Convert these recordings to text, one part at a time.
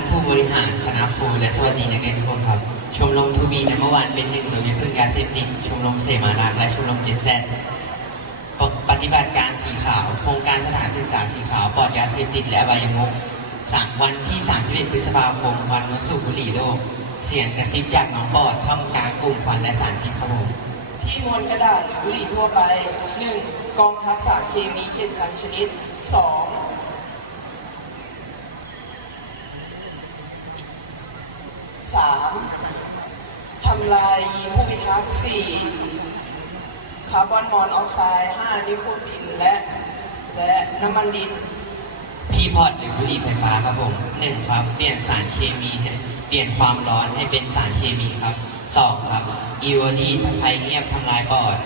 านผู้บริหารคณะครูและสวัสดีนักเรียนทุกคนครับชมรมทูบีนัมเบอร์วันเป็นหนึ่งโดยไม่พึ่งยาเสพติดชมรมเสมารักและชมรมเจนแซดปฏิบัติการสีขาวโครงการสถานศึกษาสีขาวปลอดยาเสพติดและอบายมุขวันที่ 31 พฤษภาคมวันงดสูบบุหรี่โลกเสียงกระซิบจากน้องปอดท่ามกลางกลุ่มควันและสารพิษครับผมที่มวลกระดาษบุหรี่ทั่วไป 1. กองทัพสารเคมี 7,000 ชนิด 2. ทำลายผู้พิทักษ์ 4. คาร์บอนมอนอกไซด์ 5. นิโคตินและน้ำมันดินพีพอตหรือบุหรี่ไฟฟ้าครับผม1ครับเปลี่ยนสารเคมีเปลี่ยนความร้อนให้เป็นสารเคมีครับ2ครับอีโวดีทำภัยเงียบทำลายปอด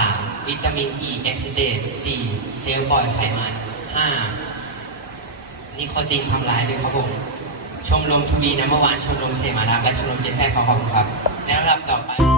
3วิตามินอีเอ็กซิเดต4เซลล์ปล่อยไขมัน5นิโคตินทำลายเลยครับผมชมรมทูบีนัมเบอร์วันชมรมเสมารักและชมรมเจนแซดขอขอบคุณครับในลำดับต่อไป